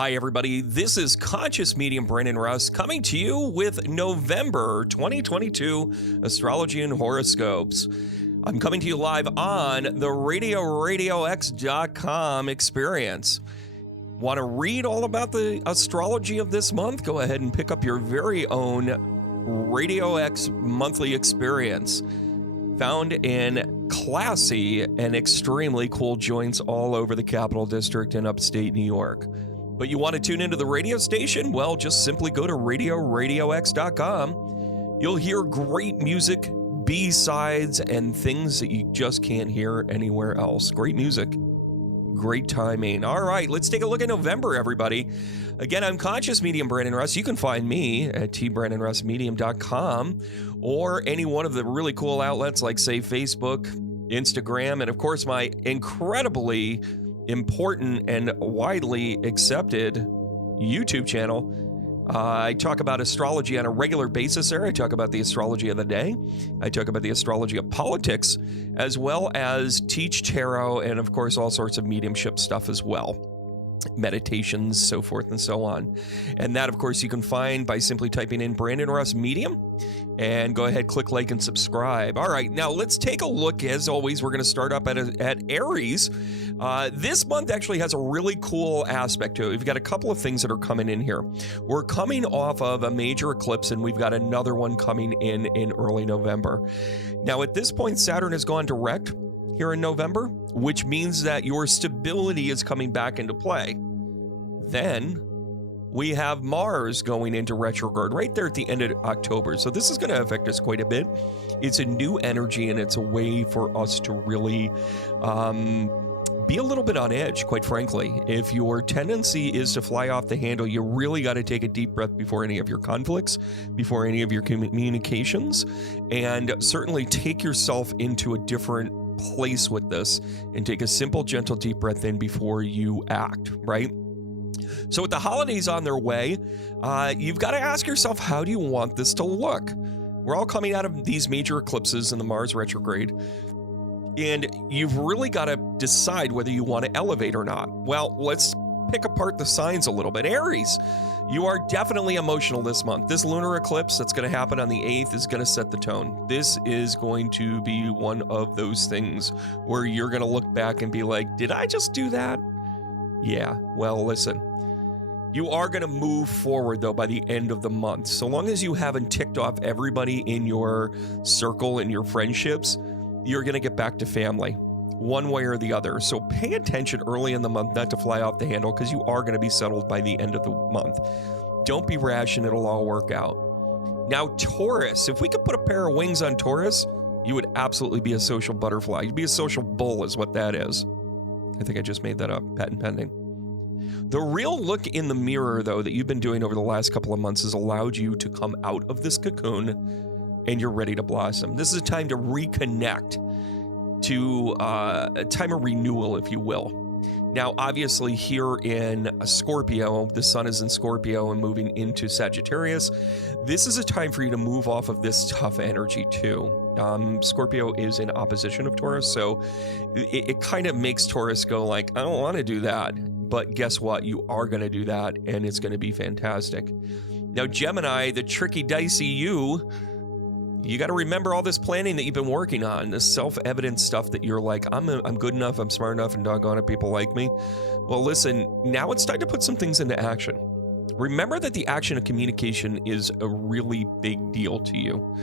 Hi, everybody. This is Conscious Medium Brandon Russ coming to you with November 2022 astrology and horoscopes. I'm coming to you live on the radiox.com experience. Want to read all about the astrology of this month? Go ahead and pick up your very own Radio X monthly experience, found in classy and extremely cool joints all over the Capital District in upstate New York. But you want to tune into the radio station? Well, just simply go to radiox.com. You'll hear great music, B-sides, and things that you just can't hear anywhere else. Great music, great timing. All right, let's take a look at November, everybody. Again, I'm Conscious Medium Brandon Russ. You can find me at tbrandonrussmedium.com or any one of the really cool outlets like, say, Facebook, Instagram, and, of course, my incredibly important and widely accepted YouTube channel. I talk about astrology on a regular basis there. I talk about the astrology of the day. I talk about the astrology of politics, as well as teach tarot and, of course, all sorts of mediumship stuff as well. Meditations, so forth and so on. And that, of course, you can find by simply typing in Brandon Russ Medium and go ahead, click like and subscribe. All right, now let's take a look. As always, we're going to start up at Aries. This month actually has a really cool aspect to it. We've got a couple of things that are coming in here. We're coming off of a major eclipse, and we've got another one coming in early November. Now, at this point, Saturn has gone direct here in November, which means that your stability is coming back into play. Then we have Mars going into retrograde right there at the end of October. So this is going to affect us quite a bit. It's a new energy, and it's a way for us to really be a little bit on edge, quite frankly. If your tendency is to fly off the handle, you really got to take a deep breath before any of your conflicts, before any of your communications, and certainly take yourself into a different place with this and take a simple, gentle, deep breath in before you act, right? So with the holidays on their way, you've got to ask yourself, how do you want this to look? We're all coming out of these major eclipses in the Mars retrograde, and you've really got to decide whether you want to elevate or not. Well, let's pick apart the signs a little bit. Aries, you are definitely emotional this month. This lunar eclipse that's going to happen on the 8th is going to set the tone. This is going to be one of those things where you're going to look back and be like, did I just do that? Yeah, well, listen. You are going to move forward, though, by the end of the month. So long as you haven't ticked off everybody in your circle and your friendships, you're going to get back to family one way or the other. So pay attention early in the month not to fly off the handle, because you are going to be settled by the end of the month. Don't be rash, and it'll all work out. Now, Taurus, if we could put a pair of wings on Taurus, you would absolutely be a social butterfly. You'd be a social bull is what that is. I think I just made that up, patent pending. The real look in the mirror, though, that you've been doing over the last couple of months has allowed you to come out of this cocoon, and you're ready to blossom. This is a time to reconnect, to a time of renewal, if you will. Now, obviously, here in Scorpio, the sun is in Scorpio and moving into Sagittarius. This is a time for you to move off of this tough energy, too. Scorpio is in opposition of Taurus, so it kind of makes Taurus go like, I don't want to do that. But guess what? You are going to do that, and it's going to be fantastic. Now, Gemini, the tricky, dicey you got to remember all this planning that you've been working on, this self-evident stuff that you're like, I'm good enough, I'm smart enough, and doggone it, people like me. Well, listen, now it's time to put some things into action. Remember that the action of communication is a really big deal to you.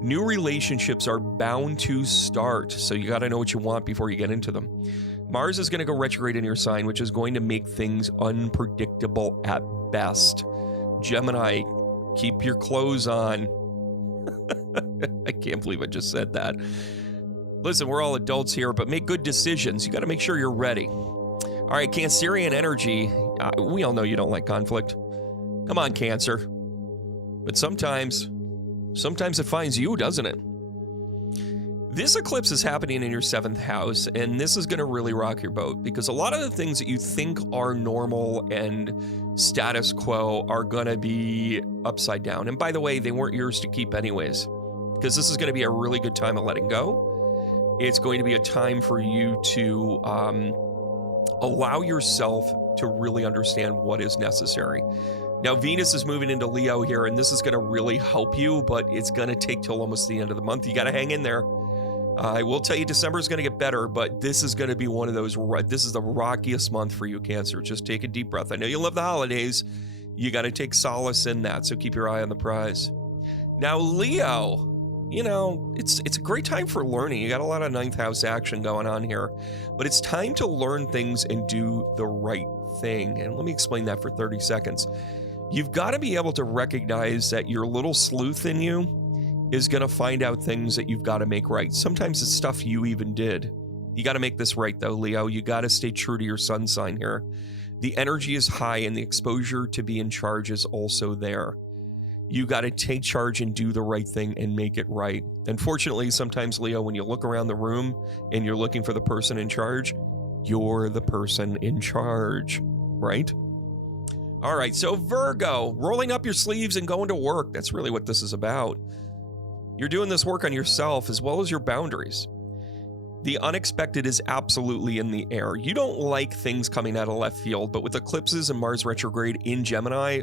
New relationships are bound to start, so you got to know what you want before you get into them. Mars is going to go retrograde in your sign, which is going to make things unpredictable at best. Gemini, keep your clothes on. I can't believe I just said that. Listen, we're all adults here, but make good decisions. You got to make sure you're ready. All right, Cancerian energy. We all know you don't like conflict. Come on, Cancer. But sometimes it finds you, doesn't it? This eclipse is happening in your 7th house, and this is going to really rock your boat, because a lot of the things that you think are normal and status quo are going to be upside down. And by the way, they weren't yours to keep anyways, because this is going to be a really good time of letting go. It's going to be a time for you to Allow yourself to really understand what is necessary. Now, Venus is moving into Leo here, and this is going to really help you, but it's going to take till almost the end of the month. You got to hang in there. I will tell you, December is going to get better, but this is going to be one of those, this is the rockiest month for you, Cancer. Just take a deep breath. I know you love the holidays. You got to take solace in that, so keep your eye on the prize. Now, Leo, you know, it's a great time for learning. You got a lot of ninth house action going on here, but it's time to learn things and do the right thing. And let me explain that for 30 seconds. You've got to be able to recognize that your little sleuth in you is going to find out things that you've got to make right. Sometimes it's stuff you even did. You got to make this right, though, Leo. You got to stay true to your sun sign here. The energy is high and the exposure to be in charge is also there. You got to take charge and do the right thing and make it right. Unfortunately, sometimes, Leo, when you look around the room and you're looking for the person in charge, you're the person in charge, right? All right, so Virgo, rolling up your sleeves and going to work. That's really what this is about. You're doing this work on yourself as well as your boundaries. The unexpected is absolutely in the air. You don't like things coming out of left field, but with eclipses and Mars retrograde in Gemini,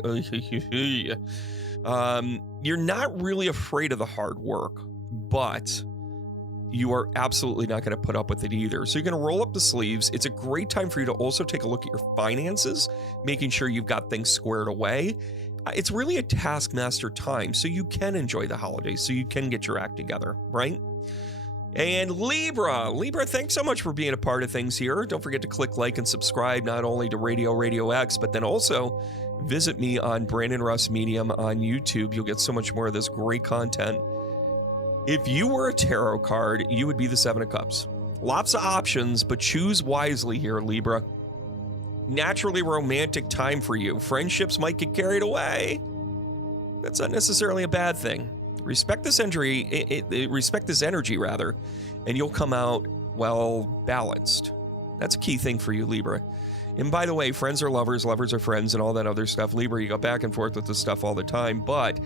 you're not really afraid of the hard work, but you are absolutely not going to put up with it either. So you're going to roll up the sleeves. It's a great time for you to also take a look at your finances, making sure you've got things squared away. It's really a taskmaster time, so you can enjoy the holidays, so you can get your act together, right? And Libra, thanks so much for being a part of things here. Don't forget to click like and subscribe, not only to Radio X, but then also visit me on Brandon Russ Medium on YouTube. You'll get so much more of this great content. If you were a tarot card, you would be the Seven of Cups. Lots of options, but choose wisely here, Libra. Naturally romantic time for you. Friendships might get carried away. That's not necessarily a bad thing. Respect this energy, and you'll come out well balanced. That's a key thing for you, Libra. And by the way, friends are lovers, lovers are friends, and all that other stuff. Libra, you go back and forth with this stuff all the time, but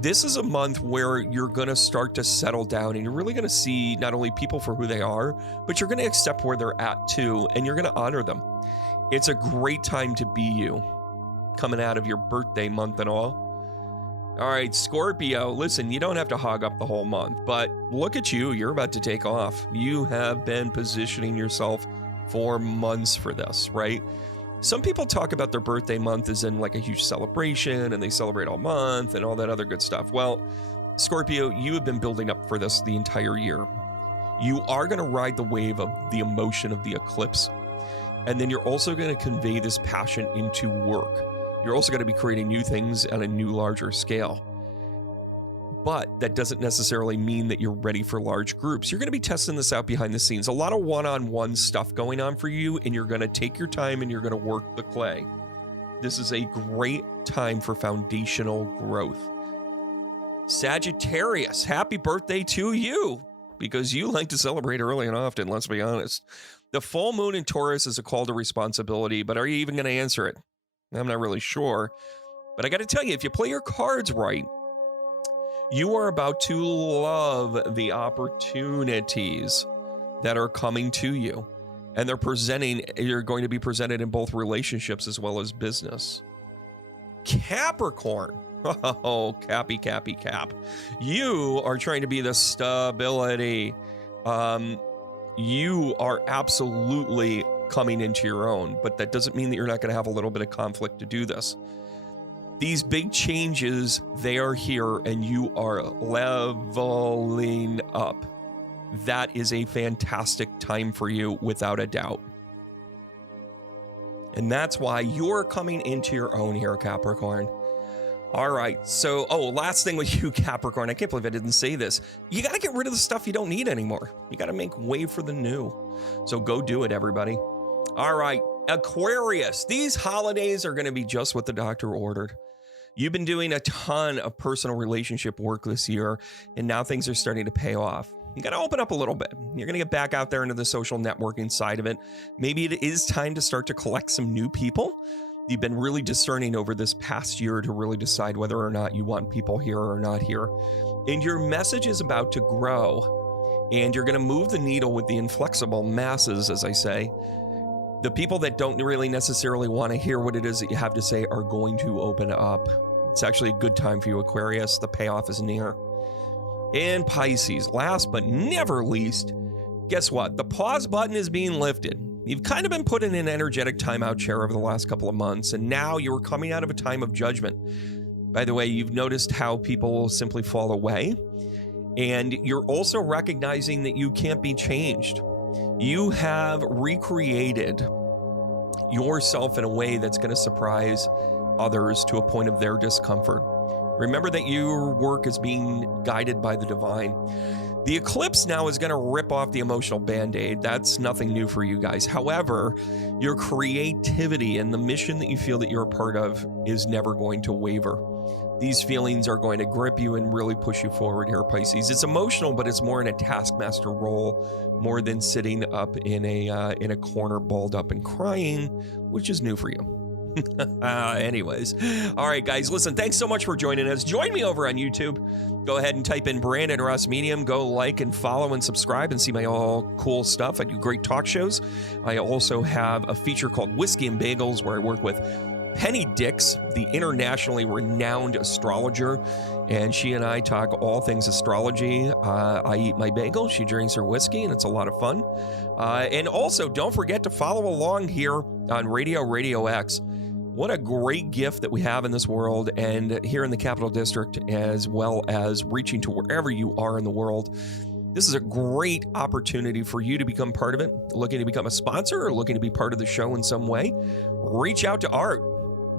this is a month where you're going to start to settle down, and you're really going to see not only people for who they are, but you're going to accept where they're at too, and you're going to honor them. It's a great time to be you, coming out of your birthday month and all. All right, Scorpio, listen, you don't have to hog up the whole month, but look at you. You're about to take off. You have been positioning yourself for months for this, right? Some people talk about their birthday month as in like a huge celebration and they celebrate all month and all that other good stuff. Well, Scorpio, you have been building up for this the entire year. You are going to ride the wave of the emotion of the eclipse, and then you're also going to convey this passion into work. You're also going to be creating new things on a new, larger scale. But that doesn't necessarily mean that you're ready for large groups. You're going to be testing this out behind the scenes. A lot of one-on-one stuff going on for you, and you're going to take your time and you're going to work the clay. This is a great time for foundational growth. Sagittarius, happy birthday to you, because you like to celebrate early and often, let's be honest. The full moon in Taurus is a call to responsibility, but are you even going to answer it? I'm not really sure, but I got to tell you, if you play your cards right, you are about to love the opportunities that are coming to you, and you're going to be presented in both relationships as well as business. Capricorn, oh, Cap. You are trying to be the stability. You are absolutely coming into your own, but that doesn't mean that you're not going to have a little bit of conflict to do this. These big changes, they are here, and you are leveling up. That is a fantastic time for you, without a doubt. And that's why you're coming into your own here, Capricorn. All right, so, last thing with you, Capricorn. I can't believe I didn't say this. You got to get rid of the stuff you don't need anymore. You got to make way for the new. So go do it, everybody. All right, Aquarius, these holidays are going to be just what the doctor ordered. You've been doing a ton of personal relationship work this year, and now things are starting to pay off. You got to open up a little bit. You're going to get back out there into the social networking side of it. Maybe it is time to start to collect some new people. You've been really discerning over this past year to really decide whether or not you want people here or not here. And your message is about to grow, and you're going to move the needle with the inflexible masses, as I say. The people that don't really necessarily want to hear what it is that you have to say are going to open up. It's actually a good time for you, Aquarius. The payoff is near. And Pisces, last but never least, guess what? The pause button is being lifted. You've kind of been put in an energetic timeout chair over the last couple of months, and now you're coming out of a time of judgment. By the way, you've noticed how people simply fall away, and you're also recognizing that you can't be changed. You have recreated yourself in a way that's going to surprise others to a point of their discomfort. Remember that your work is being guided by the divine. The eclipse now is going to rip off the emotional band-aid. That's nothing new for you guys. However, your creativity and the mission that you feel that you're a part of is never going to waver. These feelings are going to grip you and really push you forward here, Pisces. It's emotional, but it's more in a taskmaster role, more than sitting up in a corner, balled up and crying, which is new for you. Anyways, all right, guys, listen, thanks so much for joining us. Join me over on YouTube. Go ahead and type in Brandon Russ Medium. Go like and follow and subscribe and see my all cool stuff. I do great talk shows. I also have a feature called Whiskey and Bagels where I work with Penny Dix, the internationally renowned astrologer, and she and I talk all things astrology. I eat my bagel, she drinks her whiskey, and it's a lot of fun. And also, don't forget to follow along here on Radio X. What a great gift that we have in this world and here in the Capital District, as well as reaching to wherever you are in the world. This is a great opportunity for you to become part of it. Looking to become a sponsor or looking to be part of the show in some way, reach out to Art.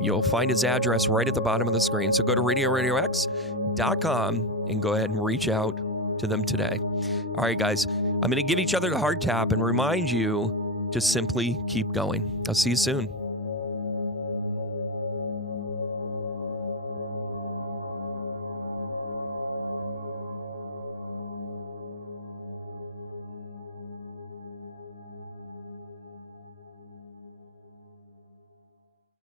You'll find his address right at the bottom of the screen. So go to radiox.com and go ahead and reach out to them today. All right, guys, I'm going to give each other the hard tap and remind you to simply keep going. I'll see you soon.